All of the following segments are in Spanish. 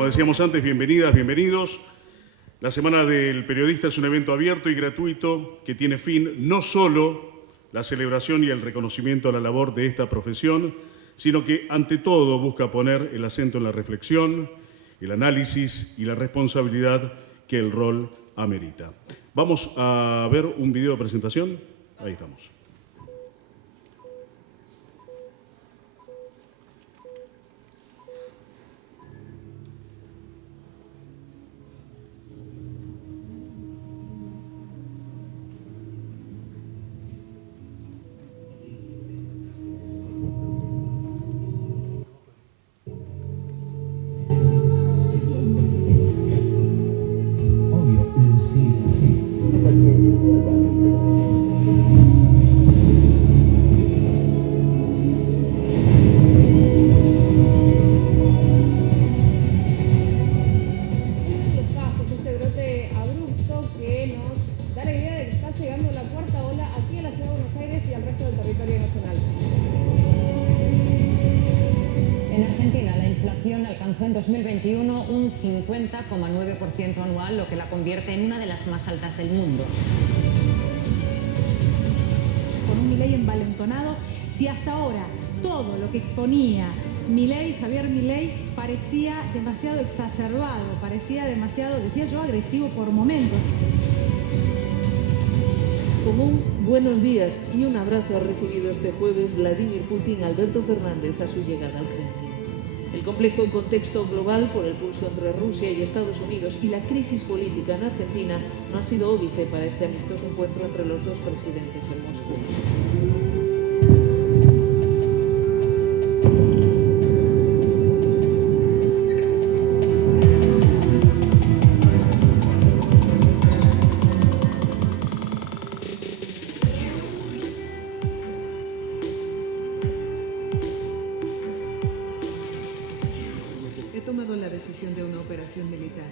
como decíamos antes, bienvenidas, bienvenidos. La Semana del Periodista es un evento abierto y gratuito que tiene fin no solo la celebración y el reconocimiento a la labor de esta profesión, sino que ante todo busca poner el acento en la reflexión, el análisis y la responsabilidad que el rol amerita. Vamos a ver un video de presentación. Ahí estamos. En 2021 un 50,9% anual, lo que la convierte en una de las más altas del mundo. Con un Milei envalentonado, si hasta ahora todo lo que exponía Javier Milei, parecía demasiado exacerbado, parecía demasiado, decía yo, agresivo por momentos. Como un buenos días y un abrazo ha recibido este jueves Vladimir Putin a Alberto Fernández a su llegada al Kremlin. El complejo contexto global por el pulso entre Rusia y Estados Unidos y la crisis política en Argentina no han sido óbice para este amistoso encuentro entre los dos presidentes en Moscú. He tomado la decisión de una operación militar.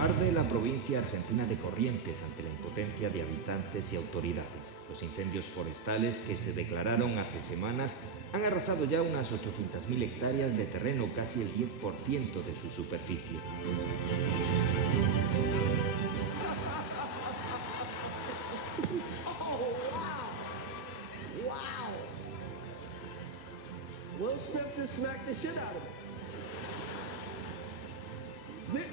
Arde la provincia argentina de Corrientes ante la impotencia de habitantes y autoridades. Los incendios forestales que se declararon hace semanas han arrasado ya unas 800.000 hectáreas de terreno, casi el 10% de su superficie. Will Smith just smacked the shit out of him.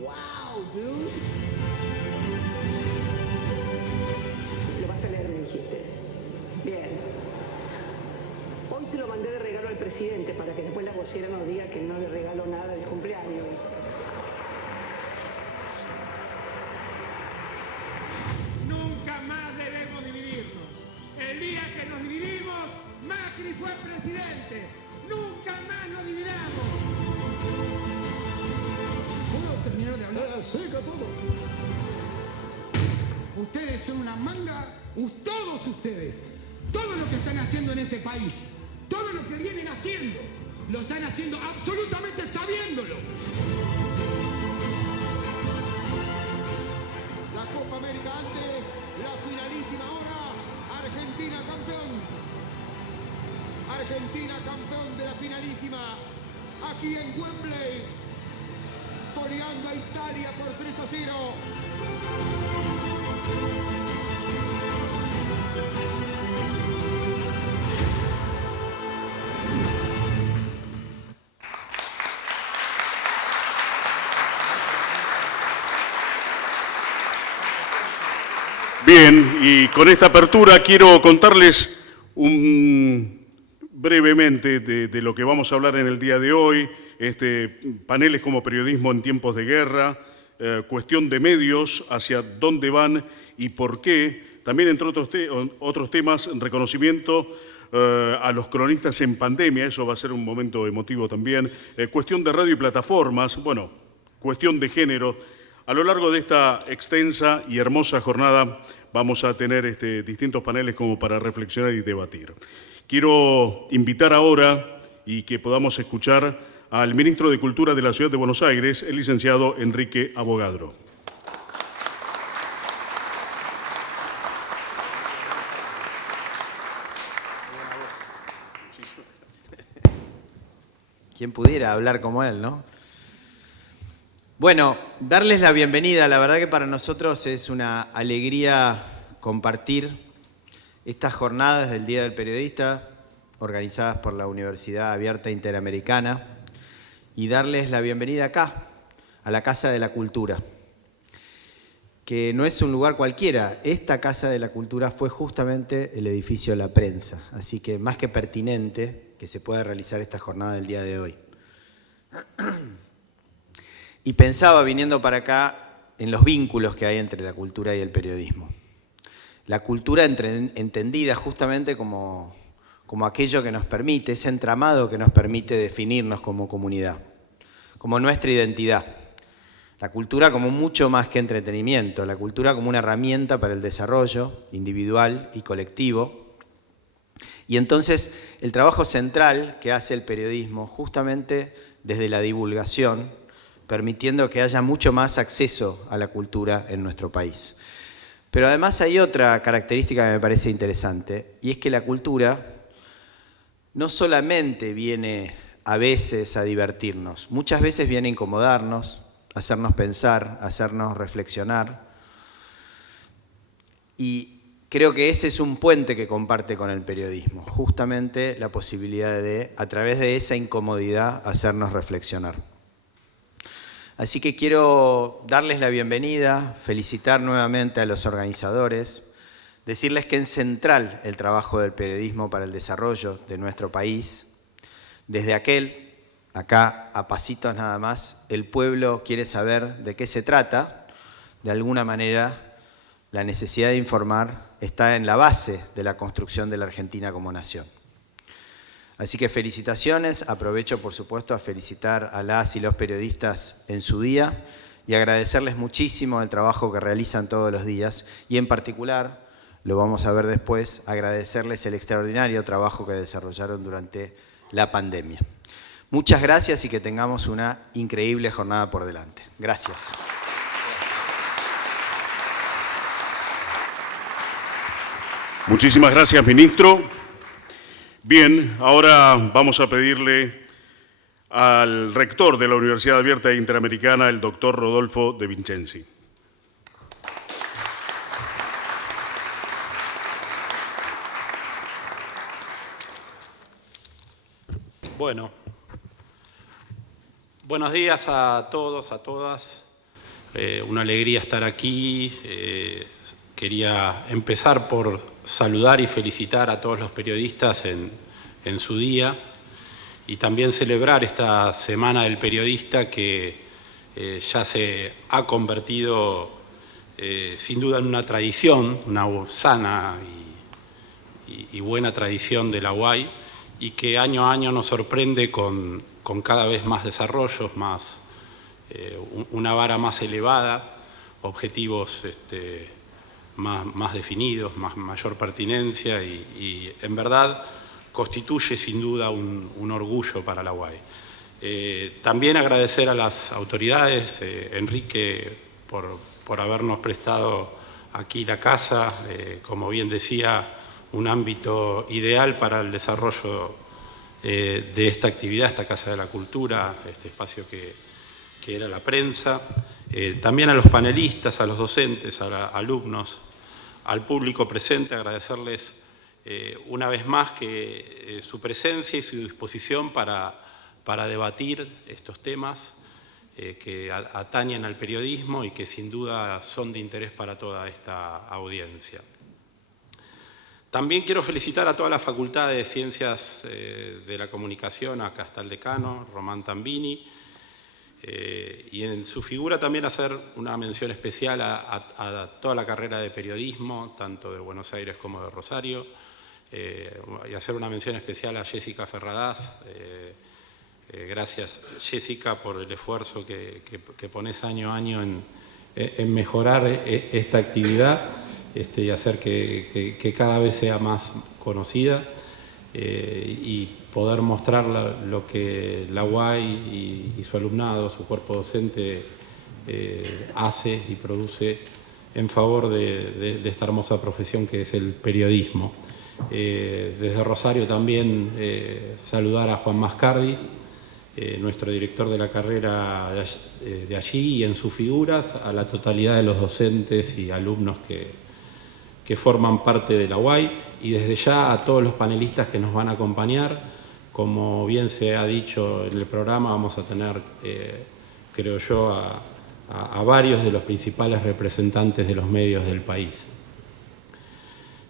Wow, dude. Lo vas a leer, me dijiste. Bien. Hoy se lo mandé de regalo al presidente para que después la vocera no diga que no le regaló nada de cumpleaños. Nunca más debemos dividirnos. El día que nos dividimos, Macri fue presidente. Nunca más nos dividamos. ¿Puedo terminar de hablar? Sí, casado. Ustedes son una manga, todos ustedes. Todo lo que están haciendo en este país, todo lo que vienen haciendo, lo están haciendo absolutamente sabiéndolo. La Copa América antes, la finalísima ahora. Argentina campeón. Argentina campeón de la finalísima. Aquí en Wembley. Goleando a Italia por 3-0. Bien, y con esta apertura quiero contarles brevemente de lo que vamos a hablar en el día de hoy. Paneles como periodismo en tiempos de guerra, cuestión de medios, hacia dónde van y por qué. También, entre otros temas, reconocimiento a los cronistas en pandemia, eso va a ser un momento emotivo también. Cuestión de radio y plataformas, bueno, cuestión de género. A lo largo de esta extensa y hermosa jornada vamos a tener distintos paneles como para reflexionar y debatir. Quiero invitar ahora y que podamos escuchar al ministro de Cultura de la Ciudad de Buenos Aires, el licenciado Enrique Avogadro. ¿Quién pudiera hablar como él, no? Bueno, darles la bienvenida. La verdad que para nosotros es una alegría compartir estas jornadas del Día del Periodista, organizadas por la Universidad Abierta Interamericana, y darles la bienvenida acá, a la Casa de la Cultura, que no es un lugar cualquiera. Esta Casa de la Cultura fue justamente el edificio de la prensa, así que más que pertinente que se pueda realizar esta jornada del día de hoy. Y pensaba, viniendo para acá, en los vínculos que hay entre la cultura y el periodismo. La cultura entendida justamente como aquello que nos permite, ese entramado que nos permite definirnos como comunidad, como nuestra identidad. La cultura como mucho más que entretenimiento, la cultura como una herramienta para el desarrollo individual y colectivo. Y entonces el trabajo central que hace el periodismo, justamente desde la divulgación, permitiendo que haya mucho más acceso a la cultura en nuestro país. Pero además hay otra característica que me parece interesante, y es que la cultura no solamente viene a veces a divertirnos, muchas veces viene a incomodarnos, a hacernos pensar, a hacernos reflexionar. Y creo que ese es un puente que comparte con el periodismo, justamente la posibilidad de, a través de esa incomodidad, hacernos reflexionar. Así que quiero darles la bienvenida, felicitar nuevamente a los organizadores, decirles que es central el trabajo del periodismo para el desarrollo de nuestro país. Desde acá a pasitos nada más, el pueblo quiere saber de qué se trata. De alguna manera, la necesidad de informar está en la base de la construcción de la Argentina como nación. Así que felicitaciones, aprovecho por supuesto a felicitar a las y los periodistas en su día y agradecerles muchísimo el trabajo que realizan todos los días y en particular, lo vamos a ver después, agradecerles el extraordinario trabajo que desarrollaron durante la pandemia. Muchas gracias y que tengamos una increíble jornada por delante. Gracias. Muchísimas gracias, ministro. Bien, ahora vamos a pedirle al rector de la Universidad Abierta Interamericana, el doctor Rodolfo De Vincenzi. Bueno, buenos días a todos, a todas. Una alegría estar aquí. Quería empezar por saludar y felicitar a todos los periodistas en su día y también celebrar esta Semana del Periodista que ya se ha convertido sin duda en una tradición, una sana y buena tradición de la UAI y que año a año nos sorprende con cada vez más desarrollos, una vara más elevada, objetivos más definidos, mayor pertinencia y en verdad constituye sin duda un orgullo para la UAI. También agradecer a las autoridades, Enrique, por habernos prestado aquí la casa, como bien decía, un ámbito ideal para el desarrollo de esta actividad, esta Casa de la Cultura, este espacio que era la prensa. También a los panelistas, a los docentes, a los alumnos, al público presente, agradecerles una vez más que su presencia y su disposición para debatir estos temas que atañen al periodismo y que sin duda son de interés para toda esta audiencia. También quiero felicitar a toda la Facultad de Ciencias de la Comunicación, acá está el decano, Román Tambini, y en su figura también hacer una mención especial a toda la carrera de periodismo, tanto de Buenos Aires como de Rosario, y hacer una mención especial a Jessica Ferradas. Gracias, Jessica, por el esfuerzo que pones año a año en mejorar esta actividad y hacer que cada vez sea más conocida y poder mostrar lo que la UAI y su alumnado, su cuerpo docente hace y produce en favor de esta hermosa profesión que es el periodismo. Desde Rosario también saludar a Juan Mascardi, nuestro director de la carrera de allí, y en sus figuras a la totalidad de los docentes y alumnos que forman parte de la UAI, y desde ya a todos los panelistas que nos van a acompañar. Como bien se ha dicho en el programa, vamos a tener, creo yo, a varios de los principales representantes de los medios del país.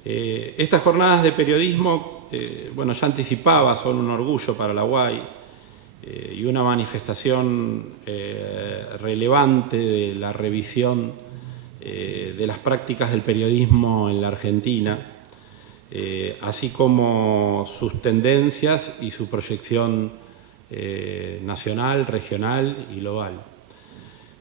Estas jornadas de periodismo, bueno, ya anticipaba, son un orgullo para la UAI y una manifestación relevante de la revisión de las prácticas del periodismo en la Argentina, así como sus tendencias y su proyección nacional, regional y global.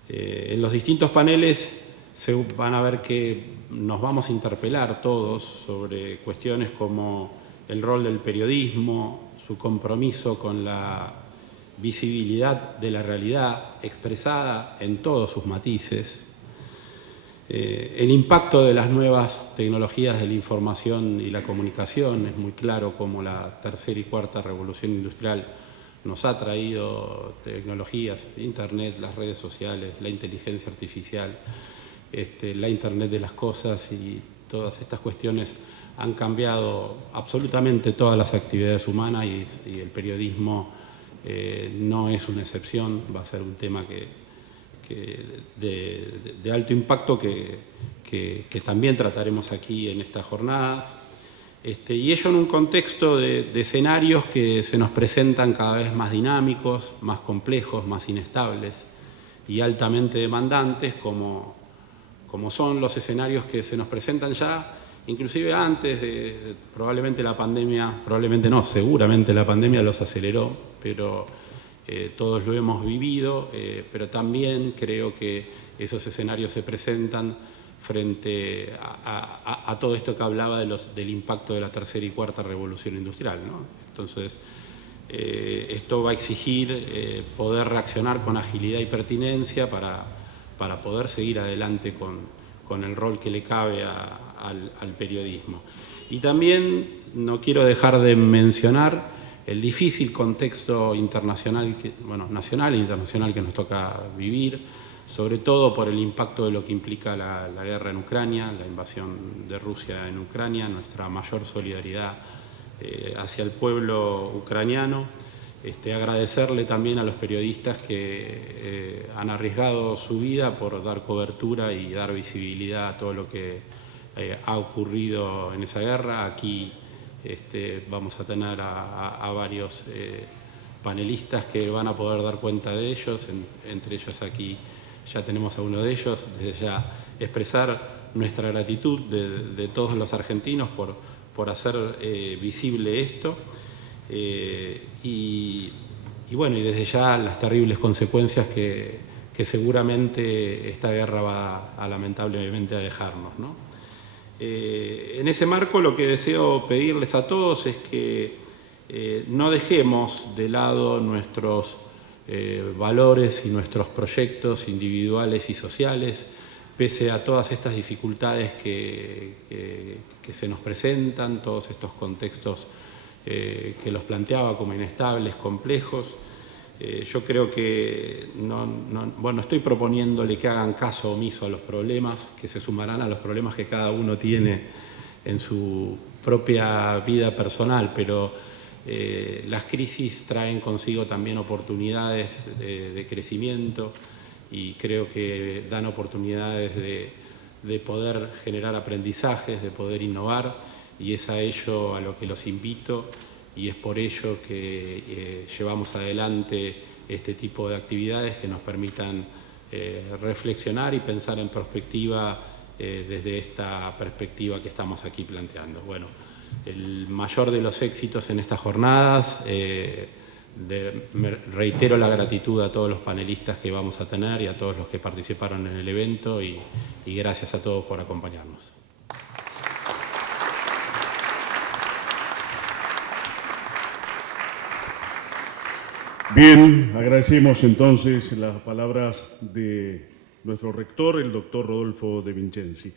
En los distintos paneles se van a ver que nos vamos a interpelar todos sobre cuestiones como el rol del periodismo, su compromiso con la visibilidad de la realidad expresada en todos sus matices, el impacto de las nuevas tecnologías de la información y la comunicación. Es muy claro cómo la tercera y cuarta revolución industrial nos ha traído tecnologías, Internet, las redes sociales, la inteligencia artificial, la Internet de las cosas, y todas estas cuestiones han cambiado absolutamente todas las actividades humanas, y el periodismo no es una excepción. Va a ser un tema de alto impacto que también trataremos aquí en estas jornadas. Y ello en un contexto de escenarios que se nos presentan cada vez más dinámicos, más complejos, más inestables y altamente demandantes, como son los escenarios que se nos presentan ya, inclusive antes de probablemente la pandemia, probablemente no, seguramente la pandemia los aceleró, pero todos lo hemos vivido, pero también creo que esos escenarios se presentan frente a todo esto que hablaba del impacto de la tercera y cuarta revolución industrial, ¿no? Entonces, esto va a exigir poder reaccionar con agilidad y pertinencia para poder seguir adelante con el rol que le cabe al periodismo. Y también no quiero dejar de mencionar el difícil contexto internacional, nacional e internacional que nos toca vivir, sobre todo por el impacto de lo que implica la guerra en Ucrania, la invasión de Rusia en Ucrania, nuestra mayor solidaridad hacia el pueblo ucraniano. Agradecerle también a los periodistas que han arriesgado su vida por dar cobertura y dar visibilidad a todo lo que ha ocurrido en esa guerra. Aquí vamos a tener a varios panelistas que van a poder dar cuenta de ellos, entre ellos aquí ya tenemos a uno de ellos. Desde ya expresar nuestra gratitud de todos los argentinos por hacer visible esto, y desde ya las terribles consecuencias que seguramente esta guerra va lamentablemente a dejarnos, ¿no? En ese marco, lo que deseo pedirles a todos es que no dejemos de lado nuestros valores y nuestros proyectos individuales y sociales, pese a todas estas dificultades que se nos presentan, todos estos contextos que los planteaba como inestables, complejos. Yo creo que no estoy proponiéndole que hagan caso omiso a los problemas, que se sumarán a los problemas que cada uno tiene en su propia vida personal, pero las crisis traen consigo también oportunidades de crecimiento, y creo que dan oportunidades de poder generar aprendizajes, de poder innovar, y es a ello a lo que los invito, y es por ello que llevamos adelante este tipo de actividades que nos permitan reflexionar y pensar en perspectiva desde esta perspectiva que estamos aquí planteando. Bueno, el mayor de los éxitos en estas jornadas. Reitero la gratitud a todos los panelistas que vamos a tener y a todos los que participaron en el evento, y gracias a todos por acompañarnos. Bien, agradecemos entonces las palabras de nuestro rector, el doctor Rodolfo De Vincenzi.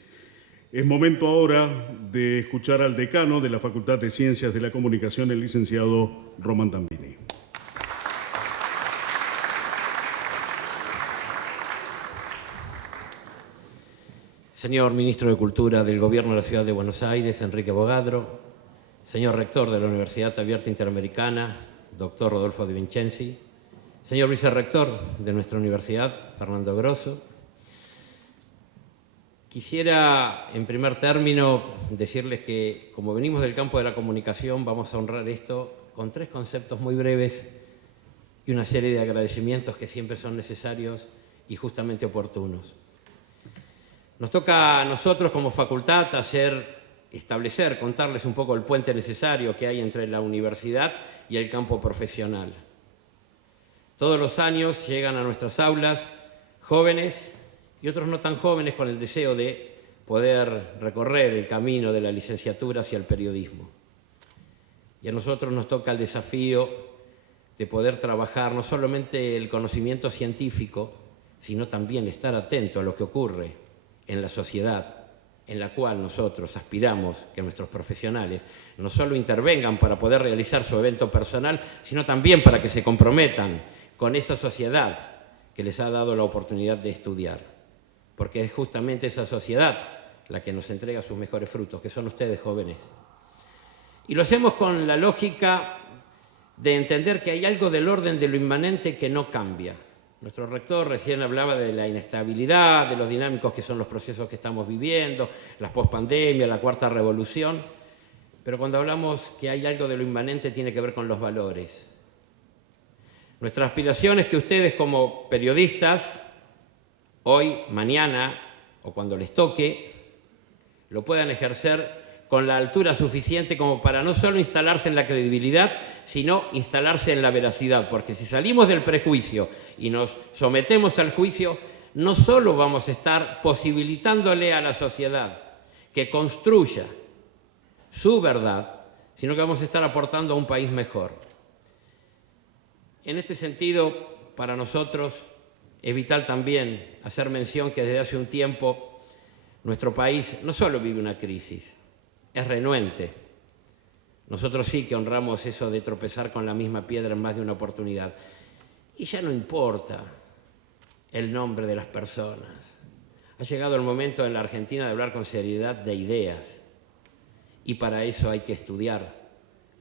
Es momento ahora de escuchar al decano de la Facultad de Ciencias de la Comunicación, el licenciado Román Tambini. señor Ministro de Cultura del Gobierno de la Ciudad de Buenos Aires, Enrique Bogadro, señor Rector de la Universidad Abierta Interamericana, doctor Rodolfo De Vincenzi, señor Vicerrector de nuestra universidad, Fernando Grosso. Quisiera, en primer término, decirles que, como venimos del campo de la comunicación, vamos a honrar esto con 3 conceptos muy breves y una serie de agradecimientos que siempre son necesarios y justamente oportunos. Nos toca a nosotros como facultad establecer, contarles un poco el puente necesario que hay entre la universidad y el campo profesional. Todos los años llegan a nuestras aulas jóvenes y otros no tan jóvenes con el deseo de poder recorrer el camino de la licenciatura hacia el periodismo. Y a nosotros nos toca el desafío de poder trabajar no solamente el conocimiento científico, sino también estar atento a lo que ocurre en la sociedad en la cual nosotros aspiramos que nuestros profesionales no solo intervengan para poder realizar su evento personal, sino también para que se comprometan con esa sociedad que les ha dado la oportunidad de estudiar. Porque es justamente esa sociedad la que nos entrega sus mejores frutos, que son ustedes, jóvenes. Y lo hacemos con la lógica de entender que hay algo del orden de lo inmanente que no cambia. Nuestro rector recién hablaba de la inestabilidad, de los dinámicos que son los procesos que estamos viviendo, la pospandemia, la cuarta revolución, pero cuando hablamos que hay algo de lo inmanente tiene que ver con los valores. Nuestra aspiración es que ustedes como periodistas, hoy, mañana o cuando les toque, lo puedan ejercer con la altura suficiente como para no solo instalarse en la credibilidad, sino instalarse en la veracidad, porque si salimos del prejuicio y nos sometemos al juicio, no solo vamos a estar posibilitándole a la sociedad que construya su verdad, sino que vamos a estar aportando a un país mejor. En este sentido, para nosotros es vital también hacer mención que desde hace un tiempo nuestro país no solo vive una crisis, es renuente. Nosotros sí que honramos eso de tropezar con la misma piedra en más de una oportunidad. Y ya no importa el nombre de las personas. Ha llegado el momento en la Argentina de hablar con seriedad de ideas. Y para eso hay que estudiar,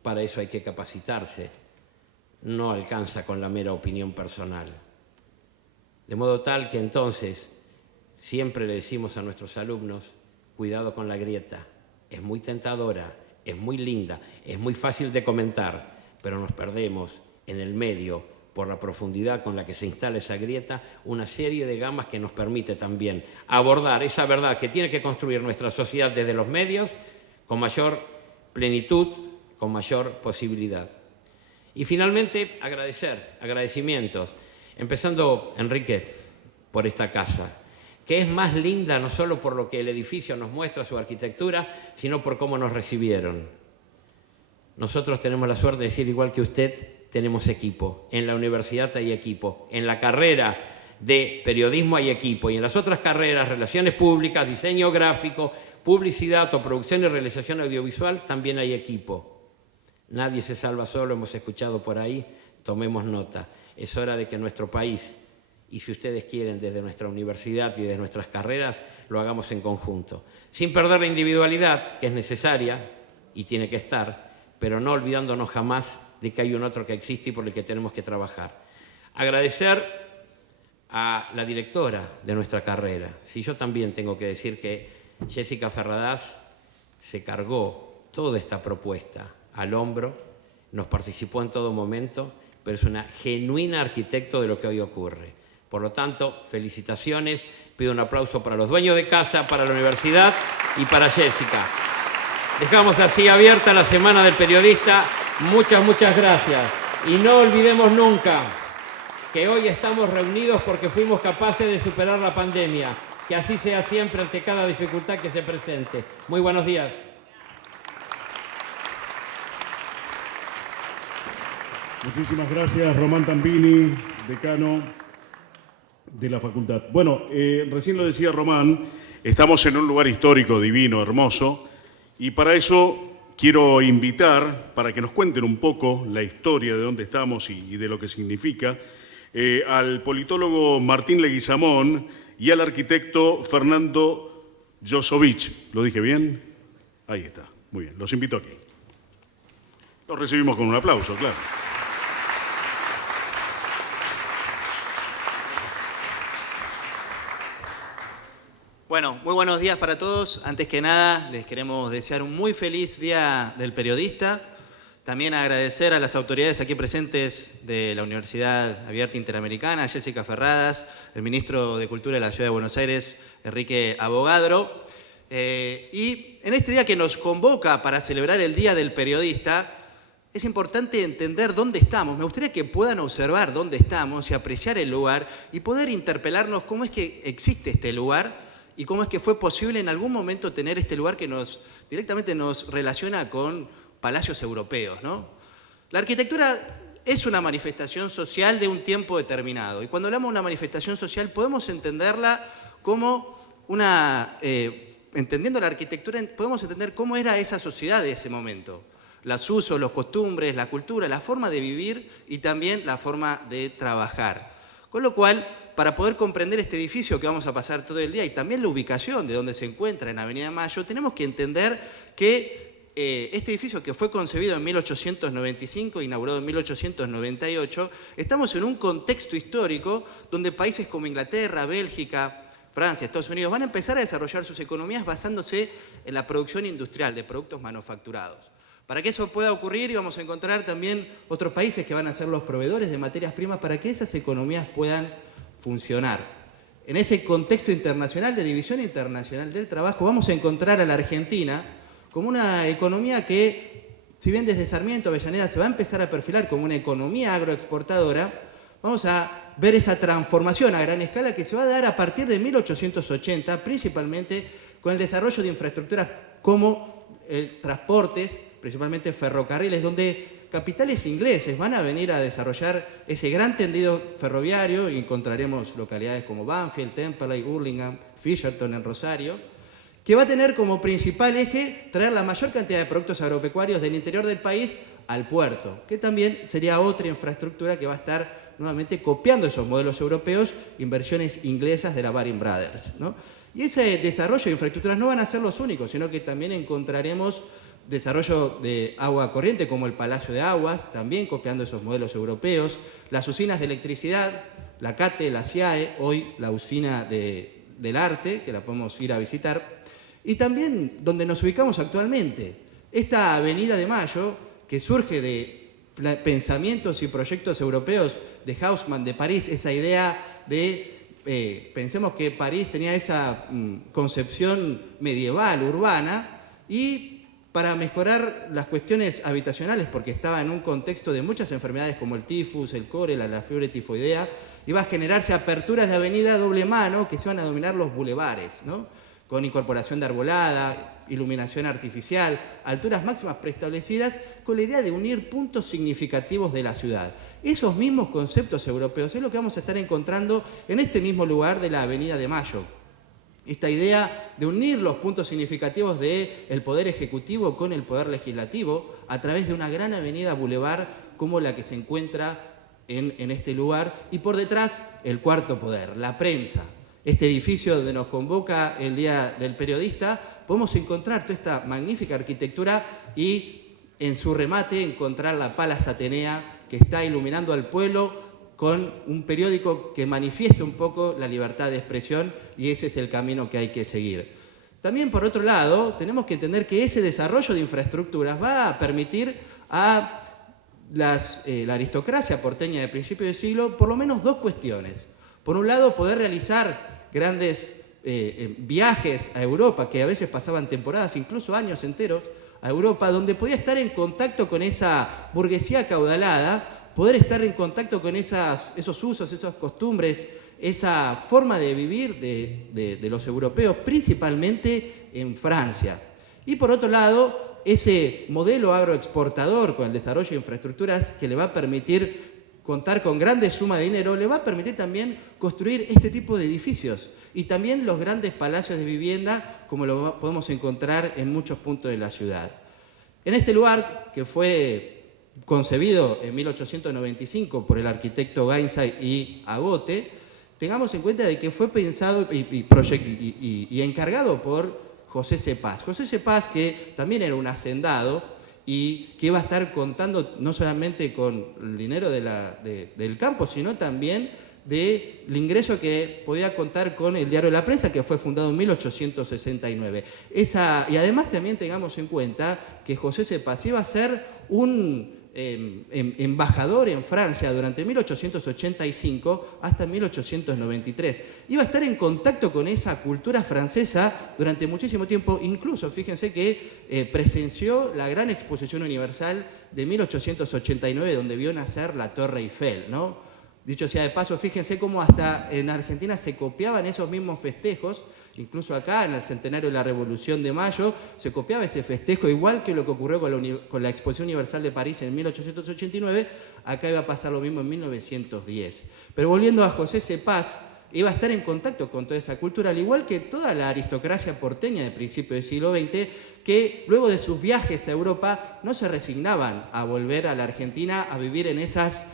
para eso hay que capacitarse. No alcanza con la mera opinión personal. De modo tal que entonces siempre le decimos a nuestros alumnos, cuidado con la grieta. Es muy tentadora, es muy linda, es muy fácil de comentar, pero nos perdemos en el medio, por la profundidad con la que se instala esa grieta, una serie de gamas que nos permite también abordar esa verdad que tiene que construir nuestra sociedad desde los medios con mayor plenitud, con mayor posibilidad. Y finalmente, agradecimientos, empezando, Enrique, por esta casa, que es más linda no solo por lo que el edificio nos muestra, su arquitectura, sino por cómo nos recibieron. Nosotros tenemos la suerte de decir, igual que usted, tenemos equipo. En la universidad hay equipo. En la carrera de periodismo hay equipo. Y en las otras carreras, relaciones públicas, diseño gráfico, publicidad o producción y realización audiovisual, también hay equipo. Nadie se salva solo, hemos escuchado por ahí, tomemos nota. Es hora de que nuestro país, y si ustedes quieren, desde nuestra universidad y desde nuestras carreras, lo hagamos en conjunto. Sin perder la individualidad, que es necesaria y tiene que estar, pero no olvidándonos jamás de que hay un otro que existe y por el que tenemos que trabajar. Agradecer a la directora de nuestra carrera. Sí, yo también tengo que decir que Jessica Ferradas se cargó toda esta propuesta al hombro, nos participó en todo momento, pero es una genuina arquitecto de lo que hoy ocurre. Por lo tanto, felicitaciones, pido un aplauso para los dueños de casa, para la universidad y para Jessica. Dejamos así abierta la Semana del Periodista. Muchas gracias. Y no olvidemos nunca que hoy estamos reunidos porque fuimos capaces de superar la pandemia. Que así sea siempre ante cada dificultad que se presente. Muy buenos días. Muchísimas gracias, Román Tambini, decano de la facultad. Bueno, recién lo decía Román, estamos en un lugar histórico, divino, hermoso, y para eso quiero invitar, para que nos cuenten un poco la historia de dónde estamos y de lo que significa, al politólogo Martín Leguizamón y al arquitecto Fernando Josovich. ¿Lo dije bien? Ahí está. Muy bien. Los invito aquí. Los recibimos con un aplauso, claro. Bueno, muy buenos días para todos. Antes que nada, les queremos desear un muy feliz Día del Periodista. También agradecer a las autoridades aquí presentes de la Universidad Abierta Interamericana, Jessica Ferradas, el ministro de Cultura de la Ciudad de Buenos Aires, Enrique Abogadro. Y en este día que nos convoca para celebrar el Día del Periodista, es importante entender dónde estamos. Me gustaría que puedan observar dónde estamos y apreciar el lugar y poder interpelarnos cómo es que existe este lugar y cómo es que fue posible en algún momento tener este lugar que directamente nos relaciona con palacios europeos, ¿no? La arquitectura es una manifestación social de un tiempo determinado. Y cuando hablamos de una manifestación social podemos entenderla como entendiendo la arquitectura, podemos entender cómo era esa sociedad de ese momento. Los usos, los costumbres, la cultura, la forma de vivir y también la forma de trabajar. Con lo cual, para poder comprender este edificio que vamos a pasar todo el día y también la ubicación de donde se encuentra en Avenida Mayo, tenemos que entender que este edificio, que fue concebido en 1895, inaugurado en 1898, estamos en un contexto histórico donde países como Inglaterra, Bélgica, Francia, Estados Unidos van a empezar a desarrollar sus economías basándose en la producción industrial de productos manufacturados. Para que eso pueda ocurrir, vamos a encontrar también otros países que van a ser los proveedores de materias primas para que esas economías puedan funcionar. En ese contexto internacional de división internacional del trabajo, vamos a encontrar a la Argentina como una economía que, si bien desde Sarmiento, Avellaneda, se va a empezar a perfilar como una economía agroexportadora, vamos a ver esa transformación a gran escala que se va a dar a partir de 1880, principalmente con el desarrollo de infraestructuras como transportes, principalmente ferrocarriles, donde capitales ingleses van a venir a desarrollar ese gran tendido ferroviario y encontraremos localidades como Banfield, Temperley, Hurlingham, Fisherton en Rosario, que va a tener como principal eje traer la mayor cantidad de productos agropecuarios del interior del país al puerto, que también sería otra infraestructura que va a estar nuevamente copiando esos modelos europeos, inversiones inglesas de la Baring Brothers, ¿no? Y ese desarrollo de infraestructuras no van a ser los únicos, sino que también encontraremos desarrollo de agua corriente como el Palacio de Aguas, también copiando esos modelos europeos, las usinas de electricidad, la CATE, la SIAE, hoy la usina del arte, que la podemos ir a visitar, y también donde nos ubicamos actualmente, esta Avenida de Mayo, que surge de pensamientos y proyectos europeos de Haussmann de París, esa idea de, pensemos que París tenía esa concepción medieval, urbana, y para mejorar las cuestiones habitacionales, porque estaba en un contexto de muchas enfermedades como el tifus, el cólera, la fiebre tifoidea, iba a generarse aperturas de avenida a doble mano que se van a dominar los bulevares, ¿no? Con incorporación de arbolada, iluminación artificial, alturas máximas preestablecidas, con la idea de unir puntos significativos de la ciudad. Esos mismos conceptos europeos es lo que vamos a estar encontrando en este mismo lugar de la Avenida de Mayo. Esta idea de unir los puntos significativos del Poder Ejecutivo con el Poder Legislativo a través de una gran avenida bulevar como la que se encuentra en este lugar, y por detrás el cuarto poder, la prensa. Este edificio donde nos convoca el Día del Periodista, podemos encontrar toda esta magnífica arquitectura y en su remate encontrar la Palas Atenea que está iluminando al pueblo con un periódico que manifiesta un poco la libertad de expresión, y ese es el camino que hay que seguir. También, por otro lado, tenemos que entender que ese desarrollo de infraestructuras va a permitir a la aristocracia porteña de principio de siglo por lo menos dos cuestiones. Por un lado, poder realizar grandes viajes a Europa, que a veces pasaban temporadas, incluso años enteros, a Europa, donde podía estar en contacto con esa burguesía acaudalada, poder estar en contacto con esos usos, esas costumbres, esa forma de vivir de los europeos, principalmente en Francia. Y por otro lado, ese modelo agroexportador con el desarrollo de infraestructuras que le va a permitir contar con grandes sumas de dinero, le va a permitir también construir este tipo de edificios y también los grandes palacios de vivienda como lo podemos encontrar en muchos puntos de la ciudad. En este lugar, que fue concebido en 1895 por el arquitecto Gainsay y Agote, tengamos en cuenta de que fue pensado y encargado por José Cepaz. José Cepaz, que también era un hacendado y que iba a estar contando no solamente con el dinero del campo, sino también del ingreso que podía contar con el Diario de la Prensa, que fue fundado en 1869. Y además también tengamos en cuenta que José Cepaz iba a ser un embajador en Francia durante 1885 hasta 1893. Iba a estar en contacto con esa cultura francesa durante muchísimo tiempo, incluso fíjense que presenció la gran exposición universal de 1889, donde vio nacer la Torre Eiffel, ¿no? Dicho sea de paso, fíjense cómo hasta en Argentina se copiaban esos mismos festejos. Incluso acá, en el centenario de la Revolución de Mayo, se copiaba ese festejo, igual que lo que ocurrió con la Exposición Universal de París en 1889, acá iba a pasar lo mismo en 1910. Pero volviendo a José Cepaz, iba a estar en contacto con toda esa cultura, al igual que toda la aristocracia porteña de principios del siglo XX, que luego de sus viajes a Europa no se resignaban a volver a la Argentina a vivir en esas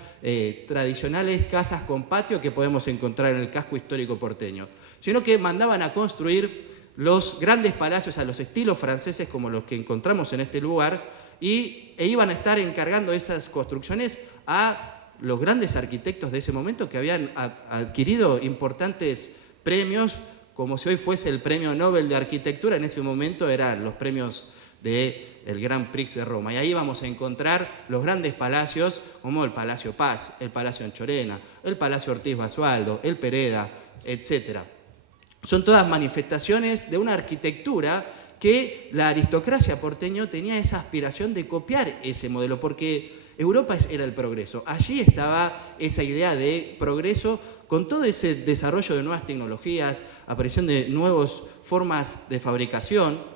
tradicionales casas con patio que podemos encontrar en el casco histórico porteño, sino que mandaban a construir los grandes palacios a los estilos franceses como los que encontramos en este lugar e iban a estar encargando esas construcciones a los grandes arquitectos de ese momento que habían adquirido importantes premios, como si hoy fuese el Premio Nobel de Arquitectura. En ese momento eran los premios del Grand Prix de Roma. Y ahí vamos a encontrar los grandes palacios como el Palacio Paz, el Palacio Anchorena, el Palacio Ortiz Basualdo, el Pereda, etc. Son todas manifestaciones de una arquitectura que la aristocracia porteño tenía esa aspiración de copiar ese modelo, porque Europa era el progreso. Allí estaba esa idea de progreso con todo ese desarrollo de nuevas tecnologías, aparición de nuevas formas de fabricación.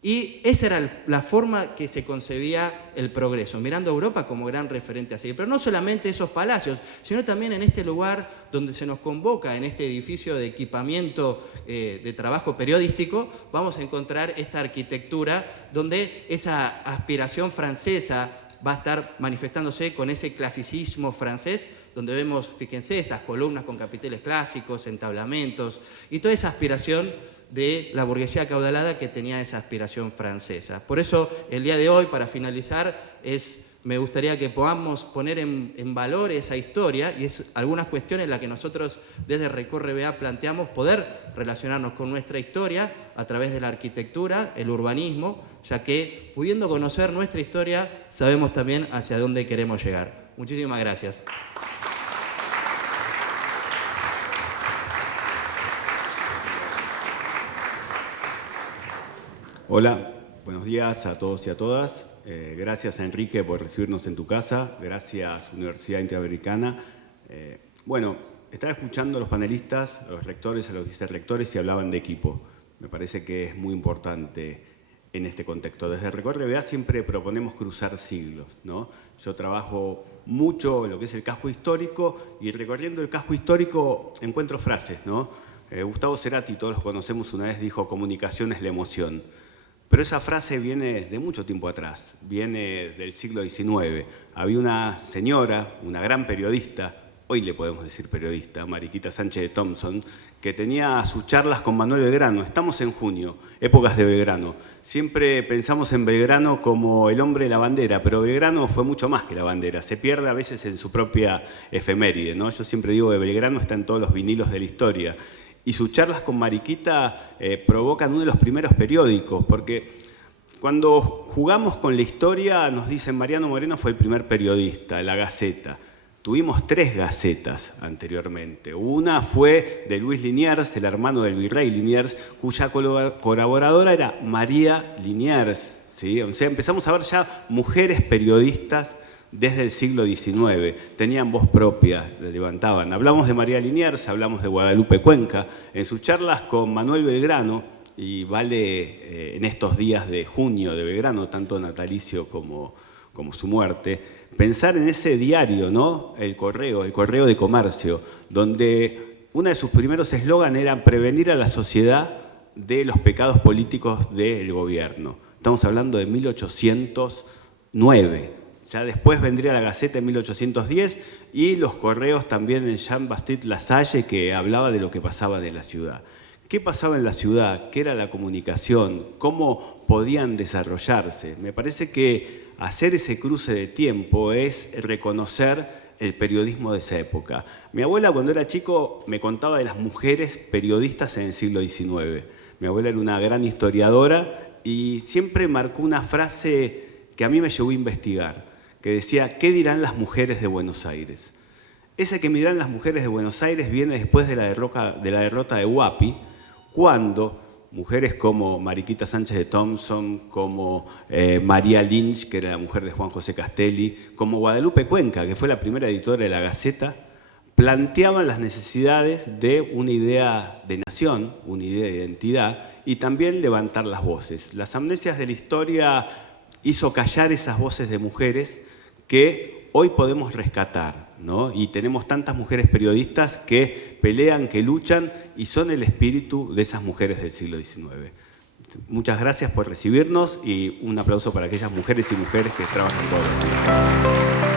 Y esa era la forma que se concebía el progreso, mirando a Europa como gran referente a seguir. Pero no solamente esos palacios, sino también en este lugar donde se nos convoca, en este edificio de equipamiento de trabajo periodístico, vamos a encontrar esta arquitectura donde esa aspiración francesa va a estar manifestándose con ese clasicismo francés, donde vemos, fíjense, esas columnas con capiteles clásicos, entablamentos, y toda esa aspiración de la burguesía acaudalada que tenía esa aspiración francesa. Por eso, el día de hoy, para finalizar, me gustaría que podamos poner en valor esa historia y algunas cuestiones en las que nosotros desde Recorre BA planteamos poder relacionarnos con nuestra historia a través de la arquitectura, el urbanismo, ya que pudiendo conocer nuestra historia sabemos también hacia dónde queremos llegar. Muchísimas gracias. Hola, buenos días a todos y a todas. Gracias, Enrique, por recibirnos en tu casa. Gracias, Universidad Interamericana. Bueno, estaba escuchando a los panelistas, a los rectores, a los vicerrectores y hablaban de equipo. Me parece que es muy importante en este contexto. Desde Recorre BA siempre proponemos cruzar siglos, ¿no? Yo trabajo mucho en lo que es el casco histórico y recorriendo el casco histórico encuentro frases, ¿no? Gustavo Cerati, todos los conocemos, una vez dijo: comunicación es la emoción. Pero esa frase viene de mucho tiempo atrás, viene del siglo XIX. Había una señora, una gran periodista, hoy le podemos decir periodista, Mariquita Sánchez de Thompson, que tenía sus charlas con Manuel Belgrano. Estamos en junio, épocas de Belgrano. Siempre pensamos en Belgrano como el hombre de la bandera, pero Belgrano fue mucho más que la bandera. Se pierde a veces en su propia efeméride, ¿no? Yo siempre digo que Belgrano está en todos los vinilos de la historia. Y sus charlas con Mariquita provocan uno de los primeros periódicos, porque cuando jugamos con la historia nos dicen Mariano Moreno fue el primer periodista, La Gaceta. Tuvimos 3 gacetas anteriormente. Una fue de Luis Liniers, el hermano del virrey Liniers, cuya colaboradora era María Liniers, ¿sí? O sea, empezamos a ver ya mujeres periodistas desde el siglo XIX, tenían voz propia, la levantaban. Hablamos de María Liniers, hablamos de Guadalupe Cuenca, en sus charlas con Manuel Belgrano, y vale en estos días de junio de Belgrano, tanto natalicio como su muerte, pensar en ese diario, ¿no? El Correo de Comercio, donde uno de sus primeros eslóganes era prevenir a la sociedad de los pecados políticos del gobierno. Estamos hablando de 1809. Ya después vendría La Gaceta en 1810 y los correos también en Jean-Baptiste Lasalle, que hablaba de lo que pasaba en la ciudad. ¿Qué pasaba en la ciudad? ¿Qué era la comunicación? ¿Cómo podían desarrollarse? Me parece que hacer ese cruce de tiempo es reconocer el periodismo de esa época. Mi abuela, cuando era chico, me contaba de las mujeres periodistas en el siglo XIX. Mi abuela era una gran historiadora y siempre marcó una frase que a mí me llevó a investigar, que decía, ¿qué dirán las mujeres de Buenos Aires? Ese que dirán las mujeres de Buenos Aires viene después de la derrota de Huapi, cuando mujeres como Mariquita Sánchez de Thompson, como María Lynch, que era la mujer de Juan José Castelli, como Guadalupe Cuenca, que fue la primera editora de La Gaceta, planteaban las necesidades de una idea de nación, una idea de identidad, y también levantar las voces. Las amnesias de la historia hizo callar esas voces de mujeres que hoy podemos rescatar, ¿no? Y tenemos tantas mujeres periodistas que pelean, que luchan y son el espíritu de esas mujeres del siglo XIX. Muchas gracias por recibirnos y un aplauso para aquellas mujeres y mujeres que trabajan todos los días.